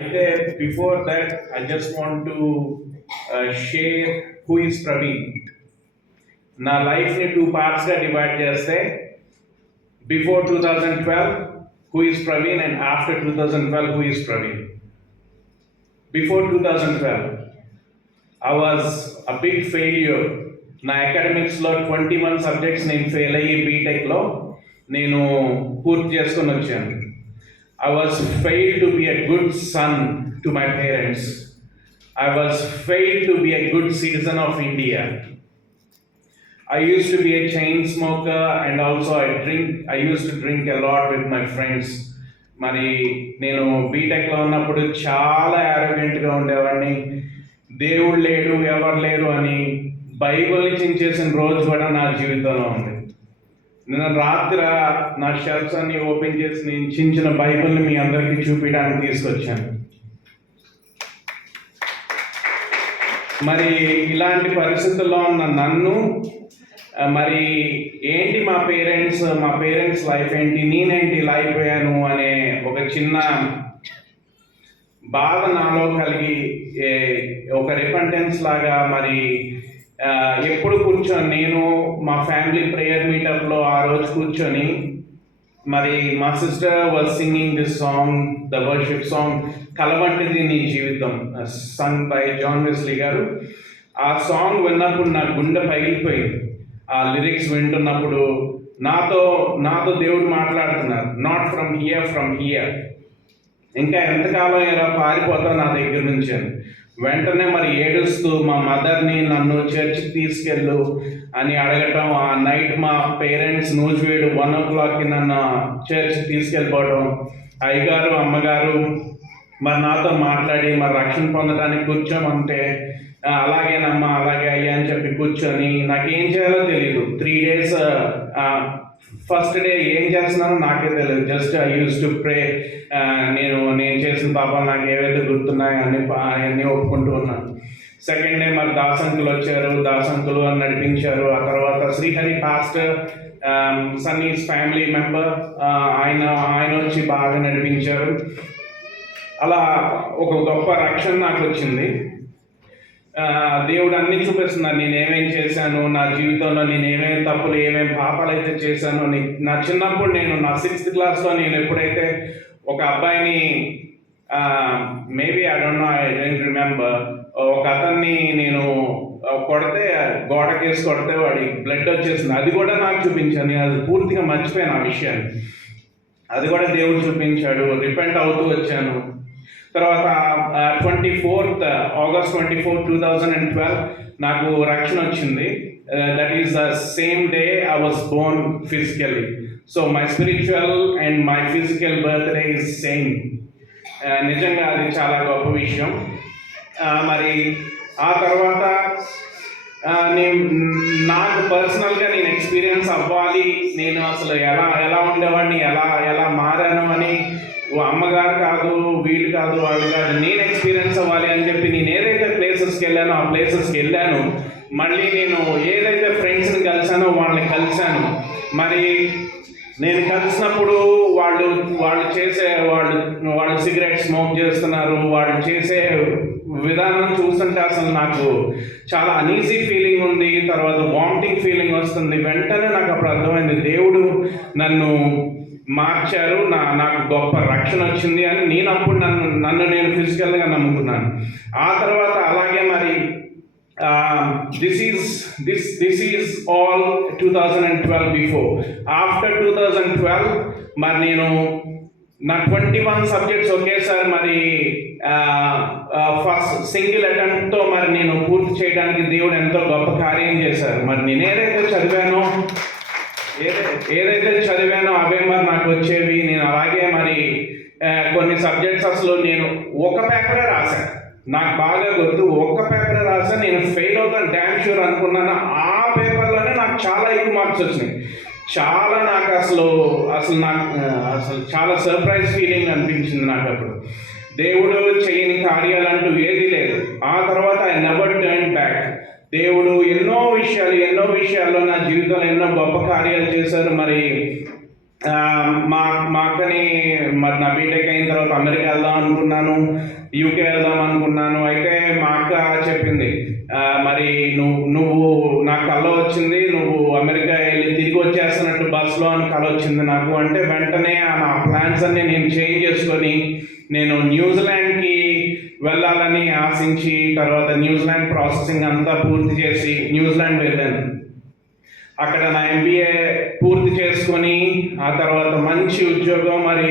అయితే before that I just want to share who is Praveen నా లైఫ్ని two పార్ట్స్గా డివైడ్ చేస్తే before two thousand twelve who is Praveen and after two thousand twelve who is Praveen before two thousand twelve I was a big failure నా అకాడమిక్స్లో twenty one subjects నేను fail అయ్యి బీటెక్లో నేను పూర్తి చేసుకొని వచ్చాను. I was fail to be a good son to my parents I was fail to be a good citizen of India I use to be a chain smoker and also I drink I used to drink a lot with my మరి నేను బీటెక్లో ఉన్నప్పుడు చాలా యారోగెంట్గా ఉండేవాడిని. దేవుడు లేడు ఎవరు లేరు అని బైబిల్ నుంచి చేసిన రోజు కూడా నా జీవితంలో ఉంది. నిన్న రాత్రి నా షెల్ఫ్స్ అన్ని ఓపెన్ చేసి నేను చించిన బైబిల్ని మీ అందరికీ చూపించడానికి తీసుకొచ్చాను. మరి ఇలాంటి పరిస్థితుల్లో ఉన్న నన్ను మరి ఏంటి మా పేరెంట్స్ మా పేరెంట్స్ లైఫ్ ఏంటి నేనేంటి ఇలా అయిపోయాను అనే ఒక చిన్న బాధ నాలో కలిగి ఒక రిపెంటెన్స్ లాగా మరి ఎప్పుడు కూర్చొని నేను మా ఫ్యామిలీ ప్రేయర్ మీటప్లో ఆ రోజు కూర్చొని మరి మా sister was singing this song the worship song కలవంటిది నీ జీవితం సంగ్ బై జాన్ వెస్లీ గారు. ఆ సాంగ్ విన్నప్పుడు నా గుండె పగిలిపోయింది. ఆ లిరిక్స్ వింటున్నప్పుడు నాతో నాతో దేవుడు మాట్లాడుతున్నారు. Not from here from here ఇంకా ఎంతకాలం ఇలా పారిపోతా నా దగ్గర నుంచి అని. వెంటనే మరి ఏడుస్తూ మా మదర్ని నన్ను చర్చికి తీసుకెళ్ళు అని అడగటం ఆ నైట్ మా పేరెంట్స్ నూజివేడు వన్ ఓ క్లాక్కి నన్ను చర్చికి తీసుకెళ్ళిపోవడం అయ్యగారు అమ్మగారు మరి నాతో మాట్లాడి మరి రక్షణ పొందడానికి కూర్చోమంటే అలాగేనమ్మా అలాగే అయ్యా అని చెప్పి కూర్చొని నాకేం చేయాలో తెలియదు త్రీ డేస్ ఫస్ట్ డే ఏం చేస్తున్నానో నాకే తెలియదు. Just I use to pray. నేను నేను చేసిన పాపం నాకు ఏవైతే గుర్తున్నాయో అన్ని అవన్నీ ఒప్పుకుంటూ ఉన్నాను. సెకండ్ డే మరి దాసంకులు వచ్చారు. దాసంకులు అని నడిపించారు. ఆ తర్వాత Srihari pastor Sunny's family member ఆయన ఆయన వచ్చి బాగా నడిపించారు. అలా ఒక గొప్ప రక్షణ నాకు వచ్చింది. దేవుడు అన్ని చూపిస్తున్నారు. నేను ఏమేం చేశాను? నా జీవితంలో నేను ఏమేమి తప్పులు ఏమేమి పాపాలు అయితే చేశాను అని నా చిన్నప్పుడు నేను నా సిక్స్త్ క్లాస్లో నేను ఎప్పుడైతే ఒక అబ్బాయిని maybe I don't know I don't remember ఒక అతన్ని నేను కొడితే కొడితే గోడకేసి కొడితే వాడి బ్లడ్ వచ్చేసింది. అది కూడా నాకు చూపించాను నేను అది పూర్తిగా మర్చిపోయాను ఆ విషయాన్ని. అది కూడా దేవుడు చూపించాడు. రిపెంట్ అవుతూ వచ్చాను. తర్వాత twenty fourth August twenty four two thousand and twelve నాకు రక్షణ వచ్చింది. That is the same day I was born physically so my spiritual and my physical birthday is same నిజంగా అది చాలా గొప్ప విషయం. మరి ఆ తర్వాత నేను నాకు పర్సనల్గా నేను ఎక్స్పీరియన్స్ అవ్వాలి. నేను అసలు ఎలా ఎలా ఉండేవాడిని ఎలా ఎలా మారాను అని అమ్మగారు కాదు వీళ్ళు కాదు వాళ్ళు కాదు నేను ఎక్స్పీరియన్స్ అవ్వాలి అని చెప్పి నేను ఏదైతే ప్లేసెస్కి వెళ్ళానో ఆ ప్లేసెస్కి వెళ్ళాను. మళ్ళీ నేను ఏదైతే ఫ్రెండ్స్ని కలిసానో వాళ్ళని కలిశాను. మరి నేను కలిసినప్పుడు వాళ్ళు వాళ్ళు చేసే వాళ్ళు వాళ్ళు సిగరెట్ స్మోక్ చేస్తున్నారు వాళ్ళు చేసే విధానం చూస్తుంటే అసలు నాకు చాలా అనీజీ ఫీలింగ్ ఉంది. తర్వాత వామిటింగ్ ఫీలింగ్ వస్తుంది. వెంటనే నాకు అప్పుడు అర్థమైంది దేవుడు నన్ను మార్చారు. నా నాకు గొప్ప రక్షణ వచ్చింది అని నేను అప్పుడు నన్ను నన్ను నేను ఫిజికల్గా నమ్ముకున్నాను. ఆ తర్వాత అలాగే మరి this is this this is all two thousand and twelve before after two thousand twelve మరి నేను నా ట్వంటీ వన్ సబ్జెక్ట్స్ ఒకేసారి మరి ఫస్ట్ సింగిల్ అటెంప్ట్తో మరి నేను పూర్తి చేయడానికి దేవుడు ఎంతో గొప్ప కార్యం చేశారు. మరి నేనేదైతే చదివానో ఏదైతే చదివానో అవే మరి నాకు వచ్చేవి. నేను అలాగే మరి కొన్ని సబ్జెక్ట్స్ అసలు నేను ఒక పేపరే రాశాను నాకు బాగా గుర్తు ఒక్క పేపర్ రాసా నేను ఫెయిల్ అవుతాను డ్యామ్ షూర్ అనుకున్నాను. ఆ పేపర్లోనే నాకు చాలా ఎక్కువ మార్క్స్ వచ్చినాయి. చాలా నాకు అసలు అసలు నాకు అసలు చాలా సర్ప్రైజ్ ఫీలింగ్ అనిపించింది నాకు అప్పుడు. దేవుడు చేయని కార్యాలంటూ ఏది లేదు. ఆ తర్వాత ఐ నెవర్ టర్న్ బ్యాక్ దేవుడు ఎన్నో విషయాలు ఎన్నో విషయాల్లో నా జీవితంలో ఎన్నో గొప్ప కార్యాలు చేశారు. మరి మా మా అక్కని మరి నా బీటెక్ అయిన తర్వాత అమెరికా వెళ్దాం అనుకున్నాను యూకే వెళ్దాం అనుకున్నాను. అయితే మా అక్క చెప్పింది మరి నువ్వు నువ్వు నాకు కళ వచ్చింది నువ్వు అమెరికా వెళ్ళి తిరిగి వచ్చేస్తున్నట్టు బస్సులో అని కళ వచ్చింది నాకు. అంటే వెంటనే ఆ నా ప్లాన్స్ అన్ని నేను చేంజ్ చేసుకొని నేను న్యూజిలాండ్కి వెళ్ళాలని ఆశించి తర్వాత న్యూజిలాండ్ ప్రాసెసింగ్ అంతా పూర్తి చేసి న్యూజిలాండ్ వెళ్ళాను. అక్కడ నా ఎంబీఏ పూర్తి చేసుకొని ఆ తర్వాత మంచి ఉద్యోగం మరి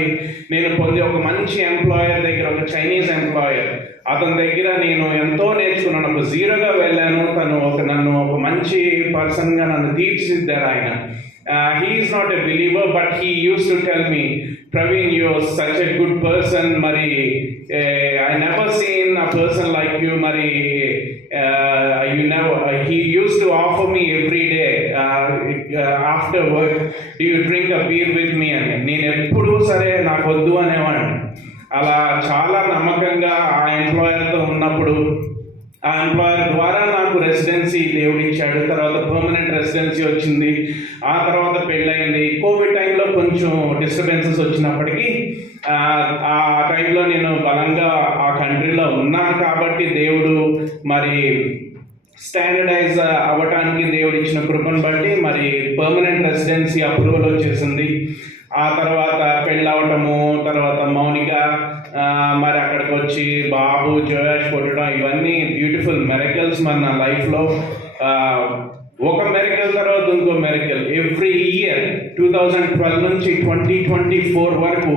నేను పొంది ఒక మంచి ఎంప్లాయర్ దగ్గర ఒక చైనీస్ ఎంప్లాయర్ అతని దగ్గర నేను ఎంతో నేర్చుకున్నాను. ఒక జీరోగా వెళ్ళాను. తను ఒక నన్ను ఒక మంచి పర్సన్గా నన్ను తీర్చిదిద్దారు ఆయన. He is not a believer but he use to tell me good person, such Uh, good person మరి I never seen you, person like you మరి you never he use to offer me every day after work do you drink a beer with me అని. నేను ఎప్పుడూ సరే నాకు వద్దు అనేవాడిని. అలా చాలా నమ్మకంగా ఆ ఎంప్లాయర్తో ఉన్నప్పుడు ఆ ఎంప్లాయర్ ద్వారా నాకు రెసిడెన్సీ దేవుడిచ్చాడు. తర్వాత పర్మనెంట్ రెసిడెన్సీ వచ్చింది. ఆ తర్వాత పెళ్ళయింది. కోవిడ్ టైంలో కొంచెం డిస్టర్బెన్సెస్ వచ్చినప్పటికీ ఆ, టైంలో నేను బలంగా ఆ కంట్రీలో ఉన్నాను కాబట్టి దేవుడు మరి స్టాండర్డైజ్ అవ్వటానికి దేవుడు ఇచ్చిన కృపను బట్టి మరి పర్మనెంట్ రెసిడెన్సీ అప్రూవల్ వచ్చేసింది. ఆ తర్వాత పెళ్ళవటము తర్వాత మౌనిక మరి అక్కడికి వచ్చి బాబు జోయాష్ కొట్టడం ఇవన్నీ బ్యూటిఫుల్ మెరకల్స్ మన నా లైఫ్లో. ఒక మెరికల్ తర్వాత ఇంకో miracle every year two thousand twelve నుంచి ట్వంటీ ట్వంటీ ఫోర్ వరకు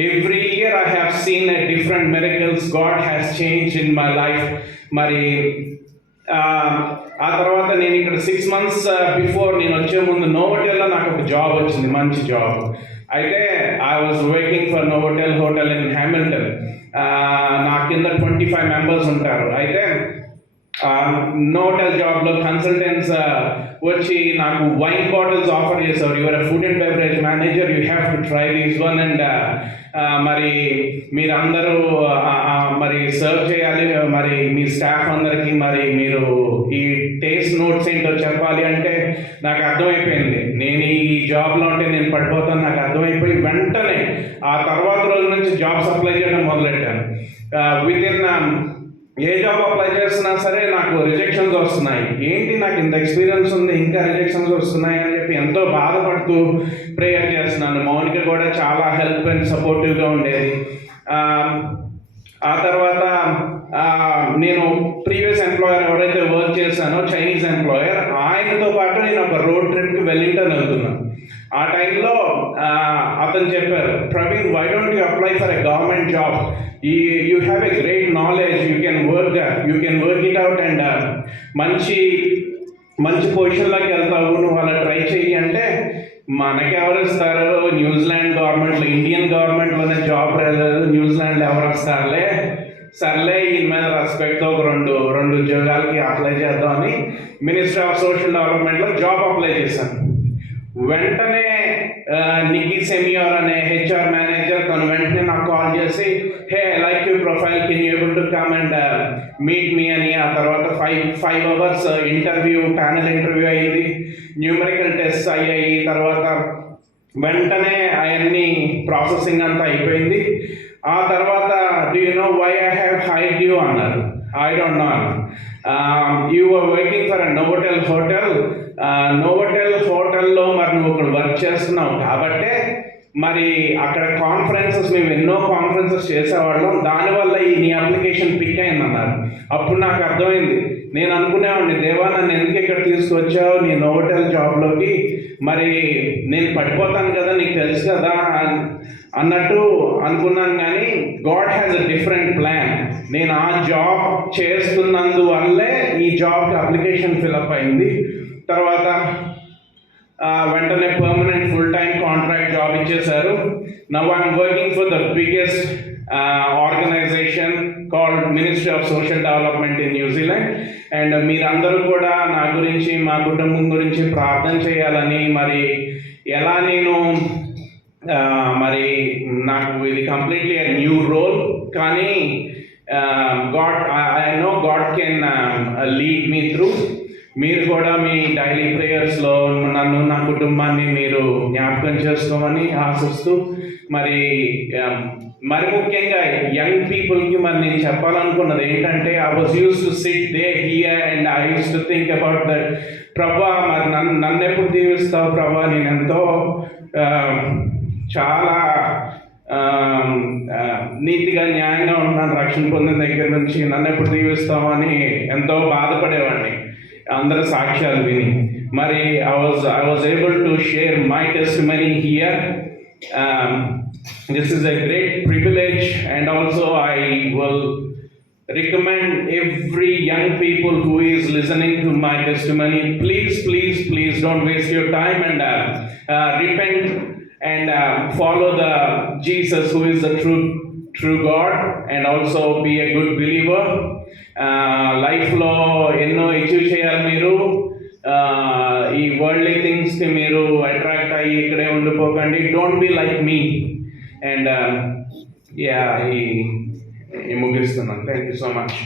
every year I have seen a different miracles God has change in my life మరి ఆ, తర్వాత నేను ఇక్కడ సిక్స్ మంత్స్ బిఫోర్ నేను వచ్చే ముందు నోవోటెల్లో నాకు ఒక జాబ్ వచ్చింది మంచి జాబ్ అయితే I was waiting for Novotel hotel in Hamilton నా కింద ట్వంటీ ఫైవ్ మెంబర్స్ ఉంటారు. అయితే నోటల్ జాబ్లో కన్సల్టెంట్స్ వచ్చి నాకు వైన్ బాటిల్స్ ఆఫర్ చేశారు your food and beverage manager you have to try these one and మరి మీరందరూ అందరూ మరి సర్వ్ చేయాలి. మరి మీ స్టాఫ్ అందరికీ మరి మీరు ఈ టేస్ట్ నోట్స్ ఏంటో చెప్పాలి అంటే నాకు అర్థమైపోయింది. నేను ఈ జాబ్లో ఉంటే నేను పడిపోతాను నాకు అర్థమైపోయి వెంటనే ఆ తర్వాత రోజు నుంచి జాబ్స్ అప్లై చేయడం మొదలెట్టాను. With in a job apply చేస్తున్నా సరే నాకు రిజెక్షన్స్ వస్తున్నాయి. ఏంటి నాకు ఇంత ఎక్స్పీరియన్స్ ఉంది ఇంకా రిజెక్షన్స్ వస్తున్నాయి అని చెప్పి ఎంతో బాధపడుతూ ప్రేయర్ చేస్తున్నాను. మౌనిక కూడా చాలా హెల్ప్ అండ్ సపోర్టివ్గా ఉండేది. ఆ, తర్వాత నేను ప్రీవియస్ ఎంప్లాయర్ ఎవరైతే వర్క్ చేశానో చైనీస్ ఎంప్లాయర్ ఆయనతో పాటు నేను ఒక రోడ్ ట్రిప్కి వెల్లింగ్టన్ వెళ్తున్నాను ఆ టైంలో అతను చెప్పారు Praveen why don't apply for a government job ఈ you have a great knowledge you can work you can work it out and మంచి మంచి పొజిషన్లోకి వెళ్తావు. నువ్వు అలా ట్రై చెయ్యి అంటే మనకి ఎవరు ఇస్తారు న్యూజిలాండ్ గవర్నమెంట్లో ఇండియన్ గవర్నమెంట్లోనే జాబ్ రాలేదు న్యూజిలాండ్ ఎవరు వస్తారులే? సర్లే ఈ మీద రెస్పెక్ట్తో ఒక రెండు రెండు ఉద్యోగాలకి అప్లై చేద్దామని మినిస్టర్ ఆఫ్ సోషల్ డెవలప్మెంట్లో జాబ్ అప్లై చేశాను. వెంటనే ఆ, నిక్కీ సెమియోర్ అనే హెచ్ఆర్ మేనేజర్ తను వెంటనే నాకు కాల్ చేసి hey like you profile can you able to come and meet me అని ఆ తర్వాత five five hours interview panel interview అయింది. న్యూమరికల్ టెస్ట్ అయ్యాయి. తర్వాత వెంటనే అవన్నీ ప్రాసెసింగ్ అంతా అయిపోయింది. ఆ తర్వాత do you know why I have hide you అన్నారు. I don't know Um, you for a for hotel. Uh, hotel Novotel హోటల్లో మరి నువ్వు వర్క్ చేస్తున్నావు కాబట్టే మరి అక్కడ కాన్ఫరెన్సెస్ మేము ఎన్నో కాన్ఫరెన్సెస్ చేసేవాళ్ళం. దానివల్ల ఈ నీ అప్లికేషన్ పిక్ అయింది అన్నారు అప్పుడు నాకు అర్థమైంది. నేను అనుకునేవాడిని దేవా నన్ను ఎందుకు ఇక్కడ తీసుకొచ్చావు? నీ నోవోటెల్ జాబ్లోకి మరి నేను పడిపోతాను కదా నీకు తెలుసు కదా అన్నట్టు అనుకున్నాను కానీ God has a different plan. నేను ఆ జాబ్ చేస్తున్నందువల్లే ఈ జాబ్కి అప్లికేషన్ ఫిలప్ అయింది. తర్వాత వెంటనే permanent full time contract job ఇచ్చేశారు now I'm working for the biggest organization called ministry of social development in New Zealand and మీరందరూ కూడా నా గురించి మా కుటుంబం గురించి ప్రార్థన చేయాలని మరి ఎలా నేను మరి నాకు ఇది కంప్లీట్లీ న్యూ రోల్ కానీ God I know God can lead me through మీరు కూడా మీ డైలీ ప్రేయర్స్లో నన్ను నా కుటుంబాన్ని మీరు జ్ఞాపకం చేసుకోమని ఆశిస్తూ మరి um, మరి ముఖ్యంగా యంగ్ పీపుల్కి మరి నేను చెప్పాలనుకున్నది ఏంటంటే I was use to sit there here and I use to think about that Prabha మరి నన్ను నన్ను ఎప్పుడు దీవిస్తావు ప్రభా? నేను ఎంతో um, చాలా um, uh, నీతిగా న్యాయంగా ఉన్నాను రక్షణ పొందిన దగ్గర నుంచి నన్ను ఎప్పుడు దీవిస్తామని ఎంతో బాధపడేవాడిని. అందరి సాక్ష్యాలు విని మరి I was I was able to share my testimony here this is a great privilege and also I will recommend every young people who is listening to my testimony please please please don't waste your time and uh, uh, repent and uh, follow the jesus who is the true true God and also be a good believer లైఫ్లో ఎన్నో achieve చేయాలి మీరు. Uh, ఈ worldly థింగ్స్కి మీరు attract అయ్యి ఇక్కడే ఉండిపోకండి. Don't be like me and yeah ఈ ముగిస్తున్నాను. Thank you so much